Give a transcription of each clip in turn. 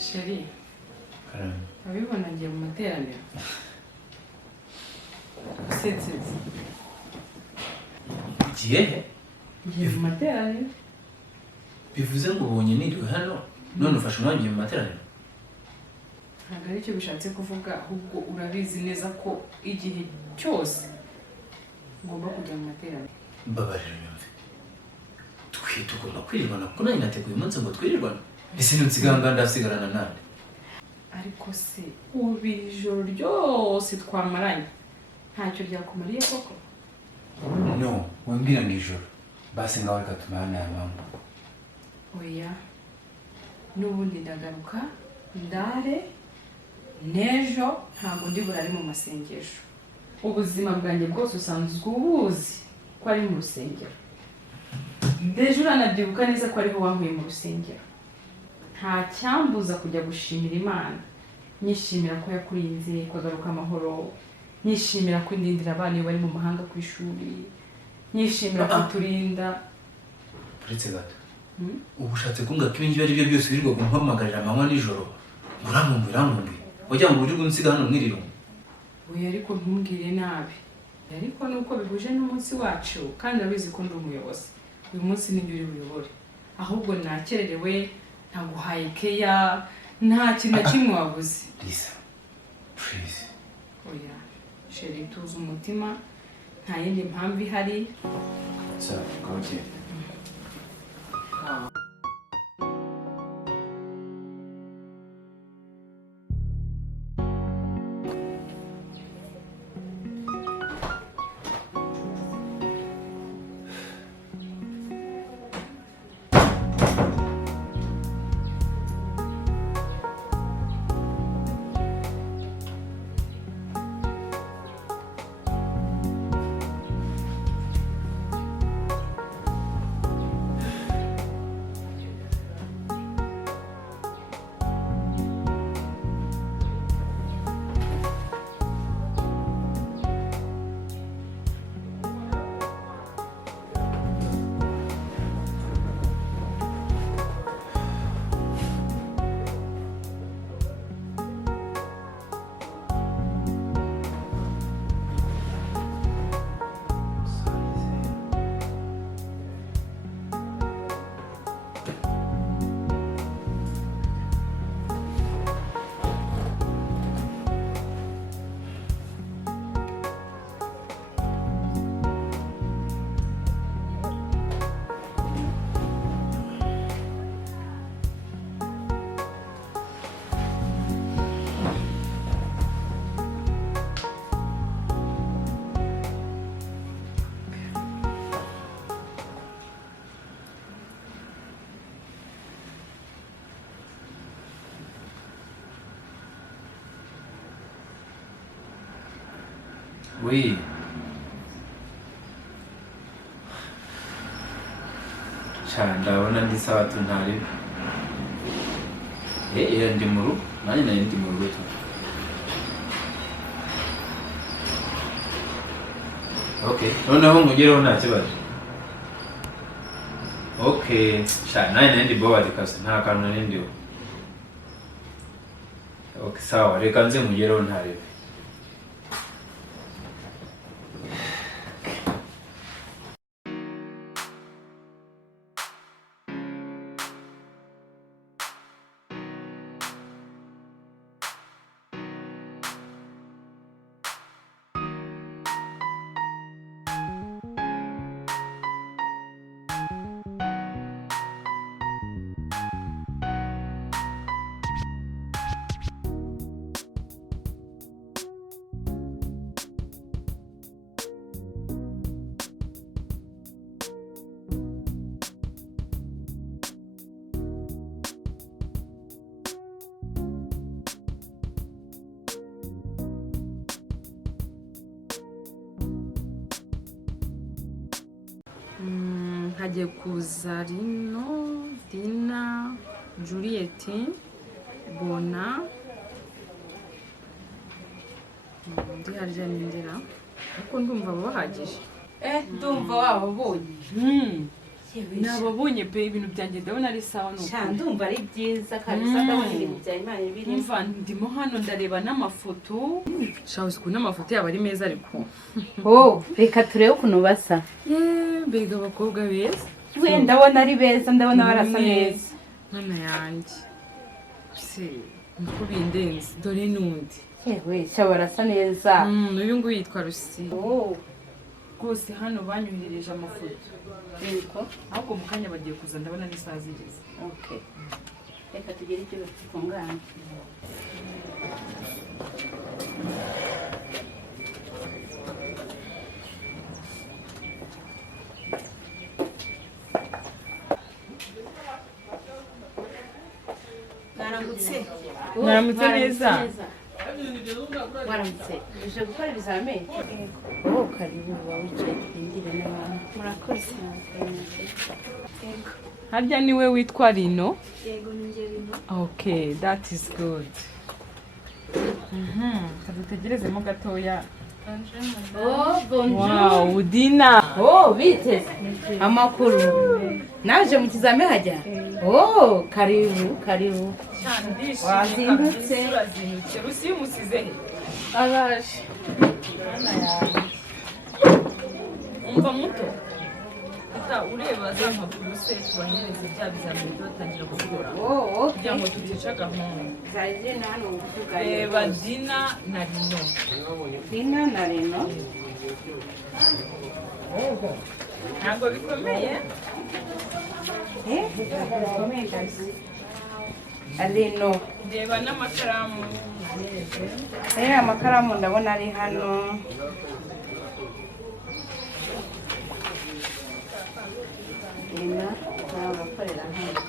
Sheri, karame. abibona ngiye mu materaniro. Usetse. Ugiye he? Ngiye mu materaniro. Bivuze ngo ubonye niriwe hano none ufashe umwanya ugiye mu materaniro? Ntabwo ari cyo bishatse kuvuga, ahubwo urabizi neza ko igihe cyose ngomba kujya mu materaniro. Mbabarira nyumve. Tugomba kwirirwana kuko nanjye nateguye umunsi ngo twirirwane. Ese nunsiganga ndasigarana nande? Ariko se ubu ijoro ryose twamaranye ntacyo ryakumariye koko? No, wambwira nijoro. Basi ngaho reka tumane ya mama. Oya, n'ubundi ndagaruka ndare n'ejo ntabwo ndi burare mu masengesho. Ubuzima bwanjye bwose usanzwe ubuzi ko ari mu rusengero. Dejo uranabyibuka neza ko ariho wankuye mu rusengero. Nta cyambuza kujya gushimira Imana. Nishimira ko yakurinze kwagaruka amahoro. Nishimira ko indindira abana iyo bari mu mahanga ku ishuri. Nishimira kuturinda. Uretse gato. Ubu ushatse kumbwira ko ibingibi ari byo byose wirirwa gumpamagarira amanywa nijoro. Uramwumbuye. Wagira ngo uri gunsiga hano mwiriro. Oya ariko ntumbwire nabi. Ariko nuko bihuje n'umunsi wacu kandi abizi ko ndi umuyobozi. Uyu munsi ni uri buyobore. Ahubwo nakererewe ntaguhaye keya nta kintu na kimwe wabuze. Lisa, please. Oya, Sheri tuzi umutima nta yindi mpamvu ihari. Sawa, okay. Oui. Ndabona ndi sawa tu ntari. Ndi mu rugo. Nanjye nari ndi mu rugo tu. Okay. Noneho mugereho nta kibazo. Okay. Nanjye nari ndi bored kasi nta kantu nari ndiho. Okay, sawa. Reka nze mugereho ntari. Hagiye kuza Rino, Dina, Juliet, Bona, ndi harya nindira ariko ndumva bahagije. Ndumva wababonye. nababonye pe ibintu byanjye ndabona ari sawa nuko ndumva ari byiza kabisa ndabona ibintu bya Imana birimo umva ndimo hano ndareba n'amafoto shabuze ukuntu amafoto yabo ari meza ariko reka turebe ukuntu basa mbega abakobwa beza we ndabona ari beza ndabona barasa neza mwana yanjye se nuko bindenze dore n'undi yewe sha barasa neza uyu nguyu yitwa Lucie rwose hano banyohereje amafoto yego ahubwo mu kanya bagiye kuza ndabona n'isaha zigeze reka tugere icyo dutunganya mwaramutse neza waramutse uje gukora ibizamini karibu uba wicaye turindire n'abantu murakoze. harya niwe witwa Rino? Yego ninjye Rino. Okay, that is good. Dutegerezemo gatoya. Wow, Dina. Biteze amakuru naje mu kizame hajya karibu wazindutse Lucie umusize he? Araje. Umva muto ureba za mpapuro se tubahereze bya bizamini batangira gukora kugira ngo tutica gahunda. Reba Dina na Rino. Ntabwo bikomeye Rino reba n'amakaramu amakaramu ndabona ari hano abakorera hano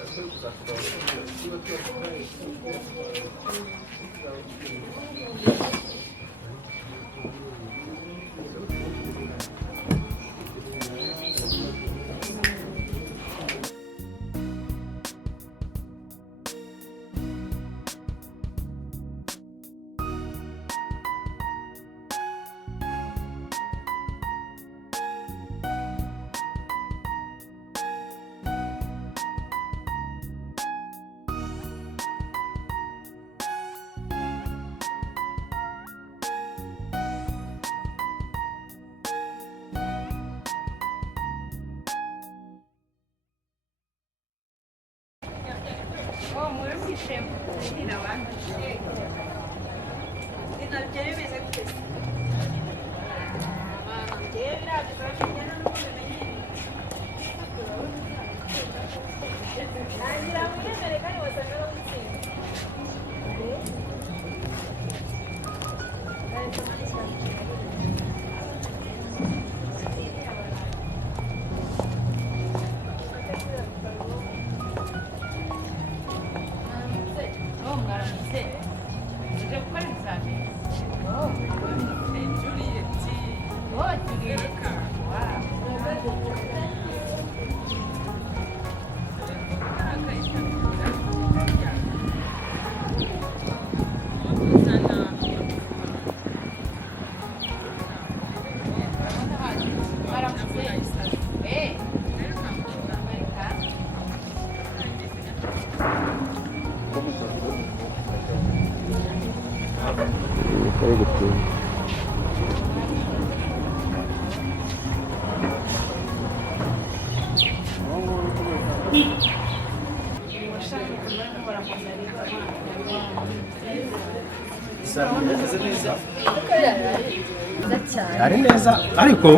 ari neza ariko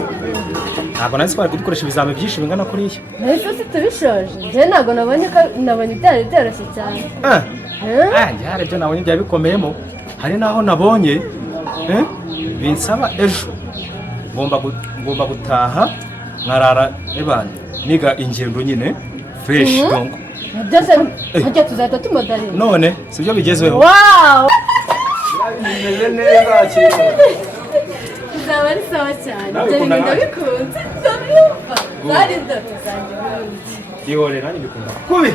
ntabwo nari twari kudukoresha ibizamini byinshi bingana kuriya. Nahise ufite ubishoje njyewe ntabwo nabonye byari byoroshye cyane. Njye hari ibyo nabonye byari bikomeyemo, hari n'aho nabonye binsaba ejo ngomba gutaha nkarara niga ingendo nyine fresh donc byose hajya tuzahita tumodarira none sibyo bigezweho. Wow, bimeze neza cyane, bizaba ari sawa cyane. Ibyo bintu ndabikunze ndabyumva zari indoto zanjye ubundi. ihore nanjye bikunda kubi.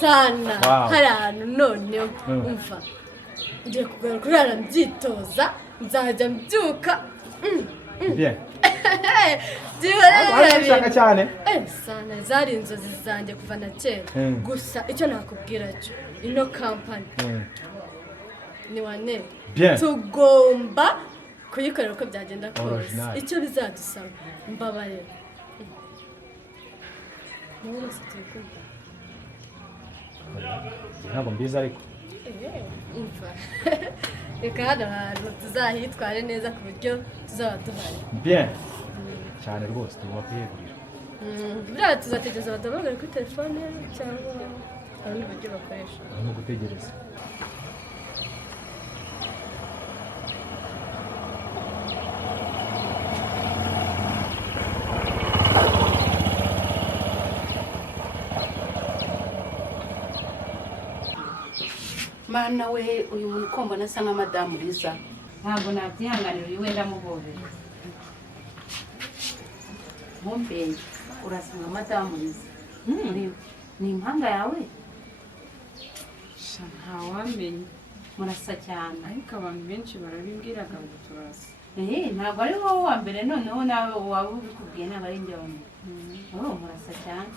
sana Wow. hari ahantu noneho umva ngiye kugaruka kurara mbyitoza nzajya mbyuka bien byihorere ushaka cyane sana zari inzozi zanjye kuva na kera gusa icyo nakubwira cyo ino kampani ni wane bien tugomba kuyikorera uko byagenda kose Original. icyo bizadusaba mbabarira mwese turikumva ntabwo mbizi ariko umva reka hano hantu tuzahitware neza ku buryo tuzaba duhari bien cyane rwose tugomba kuyegurira buriya tuzategereza badahamagara kuri telefone cyangwa hari ubundi buryo bakoresha no gutegereza mana we uyu muntu ukomba nasa nka madamu Liza ntabwo nabyihanganira uyu wenda muhobera mumbeye urasa nka madamu Liza ni impanga yawe ntawamenya murasa cyane ariko abantu benshi barabimbwiraga ngo turasa ntabwo ari wowe wa mbere noneho nawe waba ubikubwiye ntabwo ari njye wamenya murasa cyane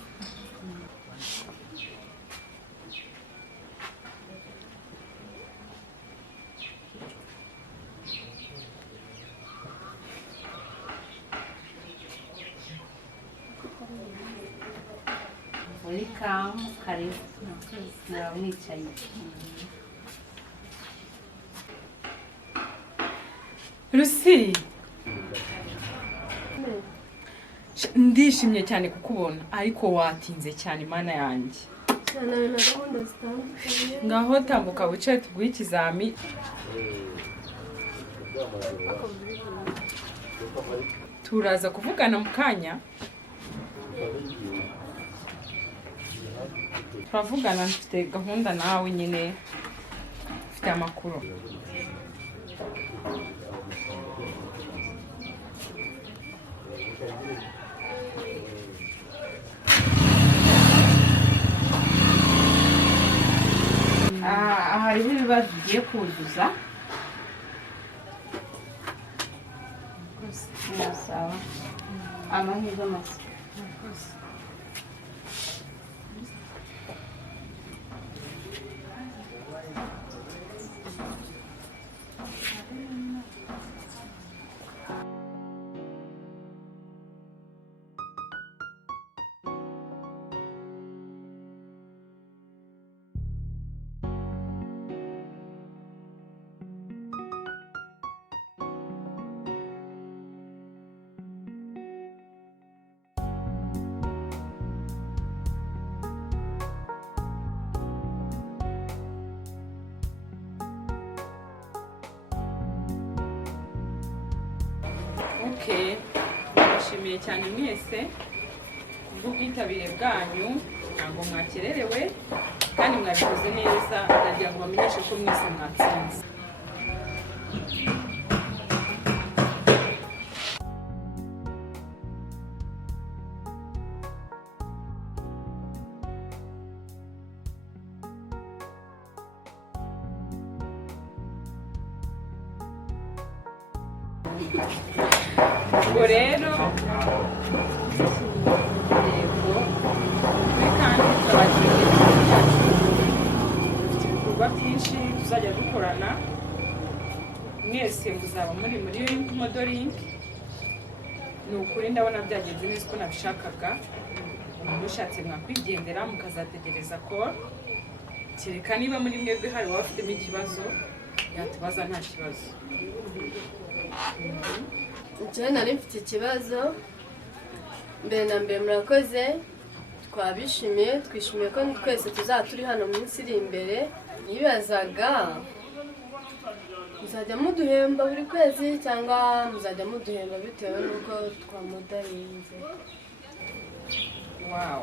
welcome karibu muraba mwicaye Lucie ndishimye cyane kukubona ariko watinze cyane mana yanjye cyane na gahunda zitandukanye ngaho tambuka wicare tuguhe ikizami turaza kuvugana mu kanya turavugana mfite gahunda nawe nyine mfite amakuru hariho ibibazo ugiye kuzuza sawa amahirwe masa ndabashimiye cyane mwese kubw'ubwitabire bwanyu ntabwo mwakererewe kandi mwabikoze neza ndagira ngo bamenyeshe ko mwese mwatsinze ubwo rero yego kandi turabagira dufite ibikorwa byinshi tuzajya dukorana mwese muzaba muri modeling ni ukuri ndabona byagenze neza uko nabishakaga mushatse mwakwigendera mukazategereza ko kereka niba muri mwebwe hari uwaba afitemo ikibazo yatubaza nta kibazo njyewe nari mfite ikibazo mbere na mbere murakoze twabishimiye twishimiye ko twese tuzaba turi hano mu minsi iri imbere yibazaga muzajya muduhemba buri kwezi cyangwa muzajya muduhemba bitewe n'uko twamudahinze wow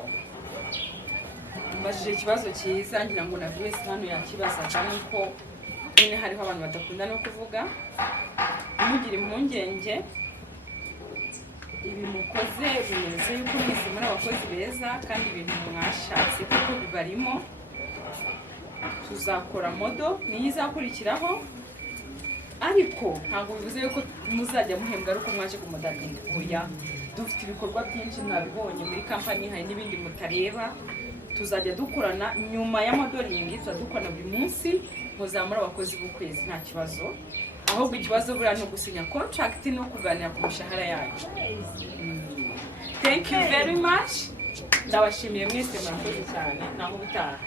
mbajije ikibazo cyiza ngira ngo na wese hano yakibazaga nuko nyine hariho abantu badakunda no kuvuga ntugire impungenge ibi mukoze bimeze yuko mwese muri abakozi beza kandi ibintu mwashatse kuko bibarimo tuzakora modo niyo izakurikiraho, ariko ntabwo bivuze yuko muzajya muhembwa ari uko mwaje kumodalinga. Oya, dufite ibikorwa byinshi mwabibonye muri kampani, hari n'ibindi mutareba. Tuzajya dukorana nyuma ya modeling, tuzadukorana buri munsi, muzamura abakozi b'ukwezi nta kibazo. Ahubwo ikibazo buriya ni ugusinya contract no kuganira ku mishahara yayo. Thank you very much. Ndabashimiye mwese, murakoze cyane. Naho ubutaha.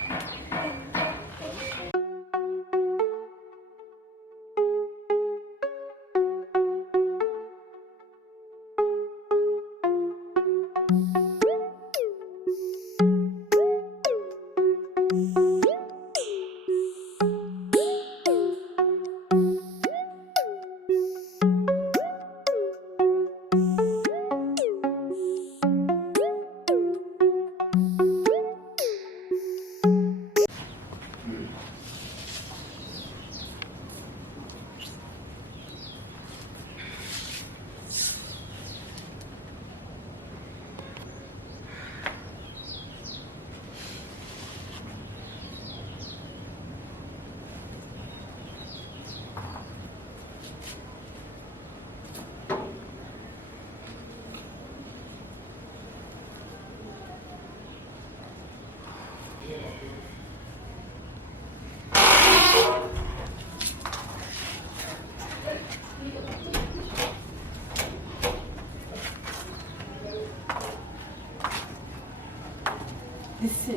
ese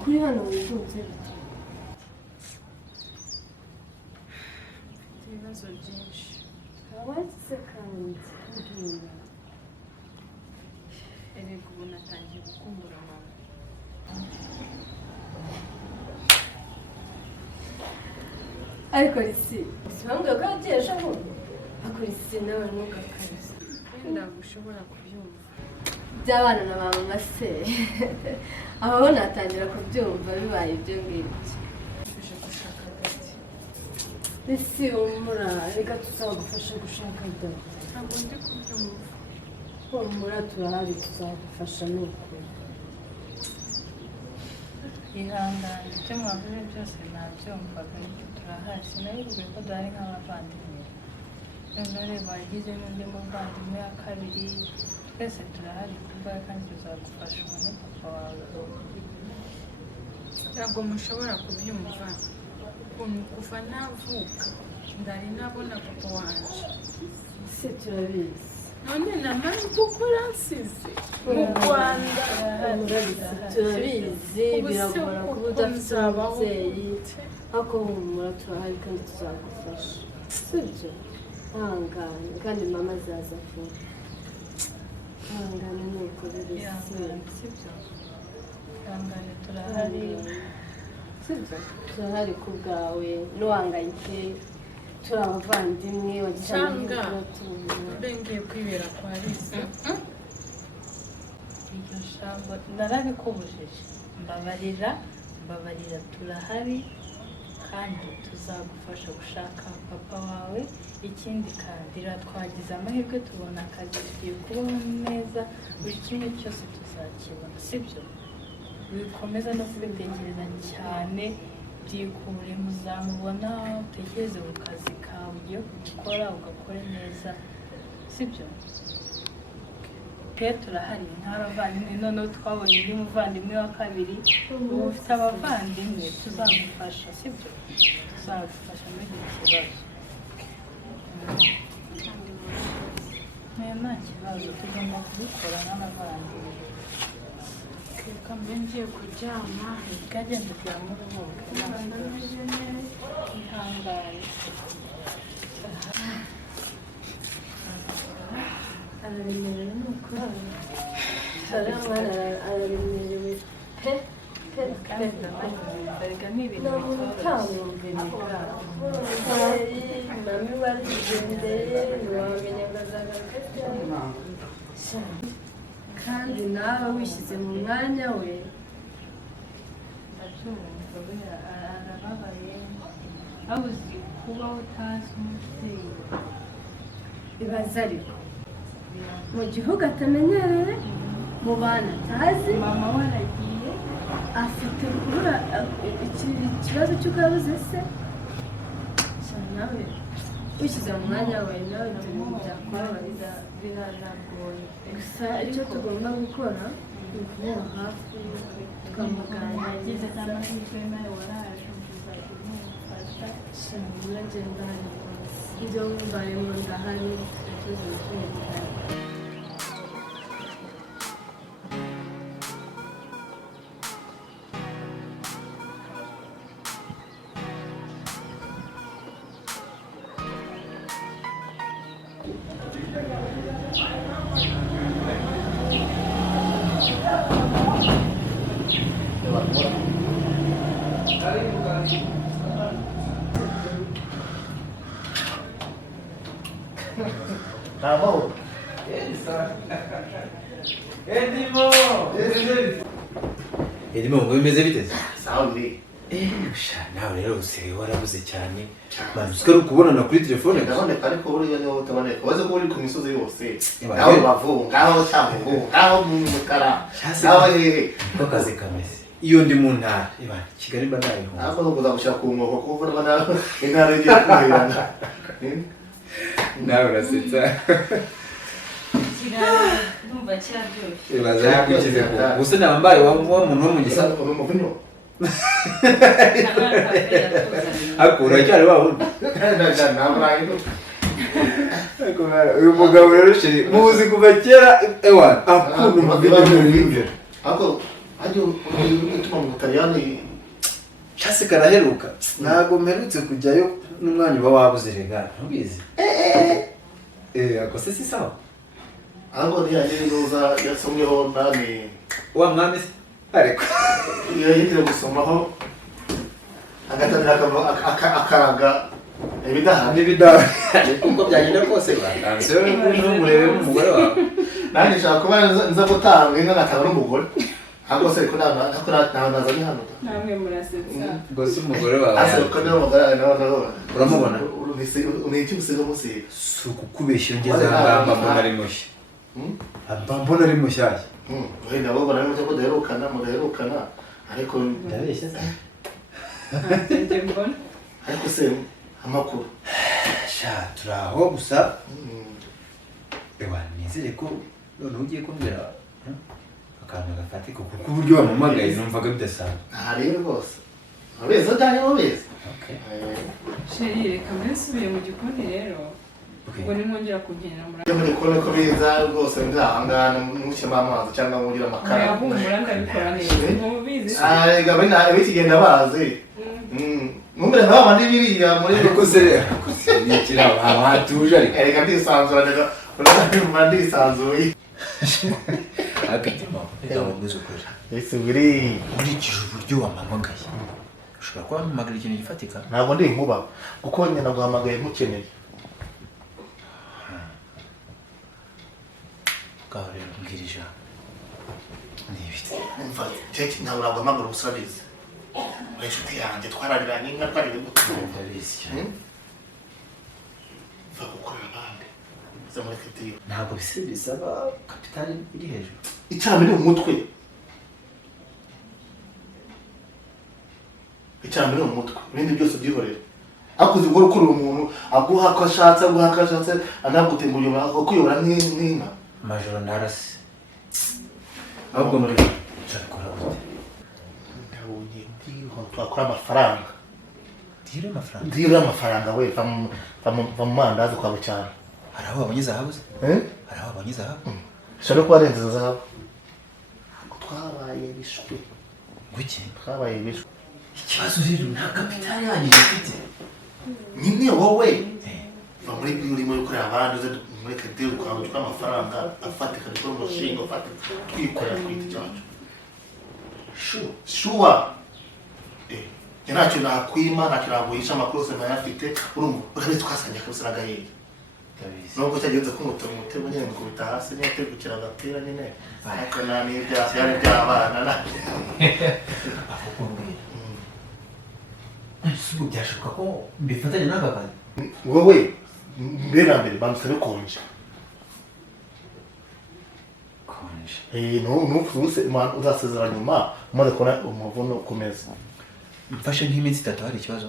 kuri hano wigunze Ibibazo byinshi. abagize kandi mbwira Erega ubu natangiye gukumbura mama. ariko risi usanga ko yagiye ejo bundi ariko risi nawe ntugakarize Wenda ushobora kubyumva. by'abana na ba mama se aho natangira kubyumva bibaye ibyo ngibyo Tuje gushaka gati. risi humura reka tuzagufasha gushaka data Ntabwo ndi kubyumva. humura turahari tuzagufasha ni ukuri ihangane ibyo mwavuze byose nabyumvaga, ariko turahari. Sinabivuze ko duhari nk'abavandimwe. Noneho reba wagize n'undi muvandimwe wa kabiri, twese turahari kubwawe kandi tuzagufasha ubone papa wawe. Ntabwo mushobora kubyumva. Ukuntu kuva navuka ndari nabona papa wanje. se turabizi None namara gukora nsize mu Rwanda. turabizi biragora kuba udafite umubyeyi ariko humura turahari kandi tuzagufasha sibyo hangane kandi mama azaza vuba hangane ni ukuri Ihangane sibyo, ihangane turahari. sibyo turahari ku bwawe ntiwangayike turi abavandimwe wagize Cyanga. amahirwe atubona Bengeye kwibera kwa Lisa. Iryo jambo narabikubujije. Mbabarira turahari kandi tuzagufasha gushaka papa wawe. Ikindi kandi twagize amahirwe tubona akazi, tugiye kubaho neza, buri kimwe cyose tuzakibona sibyo. Wikomeza no kubitekereza cyane, byikure muzamubona, utekereze ku kazi kawe ugiye gukora ugakore neza sibyo. Twe turahari nk'abavandimwe, noneho twabonye undi muvandimwe wa kabiri, ubu ufite abavandimwe tuzagufasha sibyo, tuzagufasha muri iki kibazo. Nta kibazo, tugomba kubikora nk'abavandimwe. Reka mbe ngiye kuryama. Ukagenda uryama uruhuke, ihangane. araremerewe ni ukuri mwana araremerewe pe pe pe Erega ni ibintu nta muntu utamwumvira mami warigendeye ntiwamenya ngo azagaruka kandi nawe wishyize mu mwanya we ndabyumva buriya arababaye, abuze kuba utazi umubyeyi. ibaze ariko mu gihugu atamenyereye mu bantu atazi Mama we aragiye, afite kubura ikibazo cy'uko yabuze se nawe wishyize mu mwanya wawe nawe ibintu byakubabarira biranagoye gusa icyo tugomba gukora ni ukumuba hafi tukamuganira yagize n'amahirwe nawe waraje uzajya umufasha shamira ngenda hano rwose ibyo mbarimo ndahari ikibazo na kimwe gihari Bravo. Edimo ngo bimeze bite? Saudi. Nawe rero usigaye warabuze cyane. Man, usikari ukubonana kuri telefone. Ndaboneka ariko buriya niho utaboneka. Waze ko uri ku misozi yose. Ngaho bavu, ngaho cyangwa ngaho mu mukara. Ngaho hehe. Bakaze kameze. Iyo ndi mu ntara, ibana Kigali mba nayo. Ntabwo no kuzagushaka ku nkoko kuko urabona intara igiye kuhirana. Nawe urasetsa. ikiganiro ndumva cyaryoshye Ibaza yakwikize ko. Gusa nambaye wa muntu wo mu gisa. Uri mu kunyo. Akura cyane bawo. Uyu mugabo rero shiri muzi kuva kera ewa akunda umubiri w'ibyo. Ako ajyo utuma mu Butaliyani Chase karaheruka. Ntago mperutse kujyayo n'umwanya uba wabuze rega. Ntubizi? Ako se si sawa. Ango ni yahiruza yasomyeho nani Wa mwami se? Ariko. yahitire gusomaho agatanira akaraga ibidaha Nibida. Kuko byagenda kose batanze n'umurebe umugore wawe. nanjye nshaka kuba nza gutanga inka ngatanga n'umugore ahubwo se ko naza ni hano namwe murasetsa Gose umugore wawe. ase ko niyo mugara nawe Uramubona? uniki musiga musi Suku kubeshya ngeze ngamba mbona ari mushya. Mbona ari mushyashya. wenda bo bana n'icyo mudaherukana ariko Ndabeshya se. nje mbona ariko se amakuru Sha turaho gusa. Ewa nizere ko none ugiye kumbwira akantu gafatika kuko uburyo wamamagaye numvaga bidasanzwe. ntari rwose abeza dani abeza Okay. sheri reka mwesubire mu gikoni rero ubwo nimwongera kunkenera iyo muri kubona ko biza rwose ndahangana mushyemo amazi cyangwa mugira amakara murayahumura ndabikora neza mubizi arega bina ibikigenda bazi numere nka bandi biriya muri Ariko se ni kirabo hatuje ariko. erega ndisanzura rega urabona ndisanzuye Akatima ndawo nguzukuri. ese biri Nkurikije uburyo wamamagaye. Ushobora kuba wamamagara ikintu gifatika. ntabwo ndi inkuba kuko nyine naguhamagaye mukeneye Gaho rero mbwira ijambo. Ni ibite. umva teke ntabwo naguhamagara ubusirabizi uri inshuti yanjye twarariranye inka twarire Ndabizi cyane. mva gukorera abandi uze muri kitiyo Ntabwo bisaba kapitali iri hejuru. icyaha ni umutwe icyaha ni umutwe ibindi byose byihorera akuze ubwo ukurura umuntu aguha ko ashatse anagutegura kuyobora nk'inka Majoro ndarase. Ahubwo muri cyakora gute? ndabonye ndiho twakora amafaranga Dire amafaranga. ndiyo amafaranga we va mu mandazi kwa bucyane Hari aho wabonye zahabu se? Hari aho wabonye zahabu? shaka ko arenze zahabu twabaye bishwe Guki? twabaye bishwe Ikibazo rero nta kapitali yanyu ifite. nyine wowe va muri byo urimo gukorera abandi uze muri kitiyo twawe tw'amafaranga afatika dukora umushinga ufatika twikorera ku giti cyacu shuwa ntacyo nakwima ntacyo naguhisha amakuru yose ntayafite urumva urabizi twasanye kabisa n'agahinda Ndabizi. nubwo cyagenze ko umutego nyine mukubita hasi niyo tegukira agapira nyine ariko nta n'ibyaha byari by'abana Ahubwo mbwira. Subu byashoboka ko mbifatanya n'aka kazi. wowe mbere na mbere bandusa bikonje ntupfuse uzasezera nyuma umaze kubona umuvuno ukomeza. mfashe nk'iminsi 3 hari ikibazo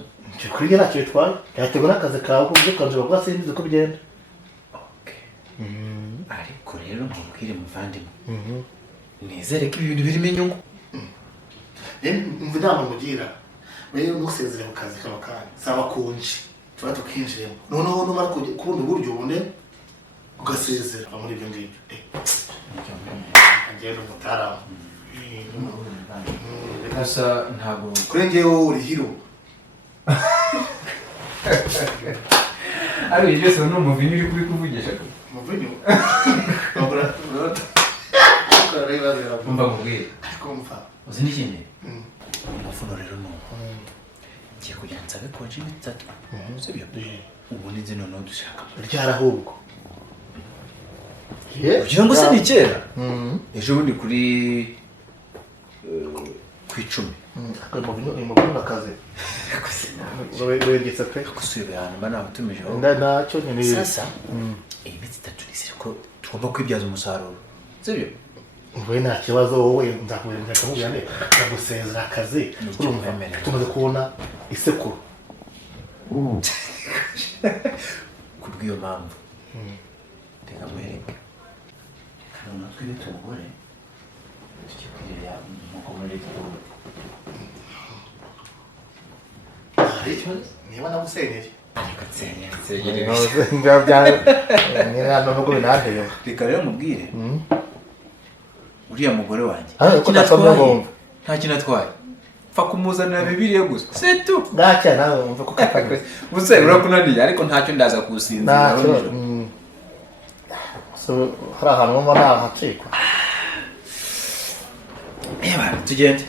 kuri njye ntacyo bitwaye byaterwa n'akazi kawe ku buryo kanjye bavuga sinzi uko bigenda. ariko rero nkubwire muvandimwe nizere ko ibintu birimo inyungu. umva inama mugira rero ntusezere mu kazi kano kanya saba kunji tuba tukinjiremo noneho numara kubona uburyo ubone ugasezera muri ibyo ngibyo. ngenda umutaramu gusa ntabwo kuri njyewe wowe uri hiro. ari ibyo byose ni umuvinyu uri kuvugisha umuvinyu umva mubwire ariko mva uzi n'ikindi umuvuno rero ni ngiye kugira ngo nsabe konji iminsi 3 sibyo ubu ni nzi noneho dushaka ryara ahubwo kugira ngo se ni kera ejo bundi kuri ku 10 umuvinyu akazi wegetse pe gusubira ahantu mba nabatumije ntacyo nyine sasa iyi minsi 3 nisire ko tugomba kwibyaza umusaruro sibyo. wowe nta kibazo wowe nzakamubwira ne ndagusezera akazi urumva tumaze kubona isekuru kubw'iyo mpamvu reka mwereke hano natwe ni tumugore tukikwirira mukomere tw'ubu niba nagusenyeye reka tsenye reka rero mubwire uriya mugore wanjye nta kintu atwaye pfa kumuzanira bibiliya gusa setu ntacyo nawe wumva ko kakanye gusa urakunaniye ariko ntacyo ndaza kusinzira hari ahantu wumva nahacikwa tugende